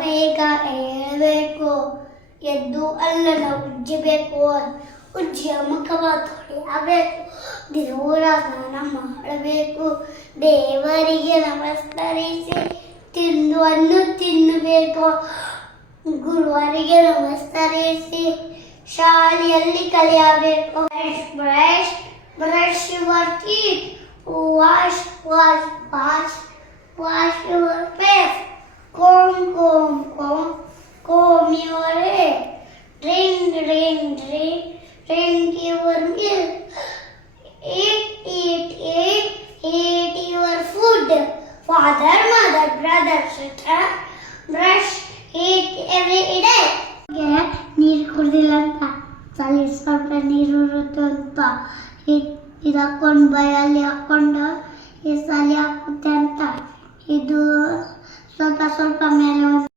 ಬೇಗ ಏಳಬೇಕು, ಎದ್ದು ಹಲ್ಲನ್ನ ಉಜ್ಜಬೇಕು, ಉಜ್ಜಿಯ ಮುಖವ ತೊಳೆಯಬೇಕು, ದೇವರ ಸ್ನಾನ ಮಾಡಬೇಕು, ದೇವರಿಗೆ ನಮಸ್ಕರಿಸಿ ತಿಂದುವನ್ನು ತಿನ್ನಬೇಕು, ಗುರುವರಿಗೆ ನಮಸ್ಕರಿಸಿ ಶಾಲೆಯಲ್ಲಿ ಕಲಿಯಬೇಕು. Brush brush your teeth, wash wash wash wash your face, comb your hair, drink your milk, eat your food. Father, mother, brother, sister, brush eat every day. ನೀರು ಕುಡ್ದಿಲ್ಲ ಅಂತ ಚಳಿ ಸ್ವಲ್ಪ ನೀರು ಇರುತ್ತೆ ಅಂತ ಇದು ಹಾಕೊಂಡು ಬೈಯಲ್ಲಿ ಹಾಕೊಂಡು ಈ ಚಳಿ ಹಾಕುತ್ತೆ ಅಂತ ಇದು ಸ್ವಲ್ಪ ಮೇಲೆ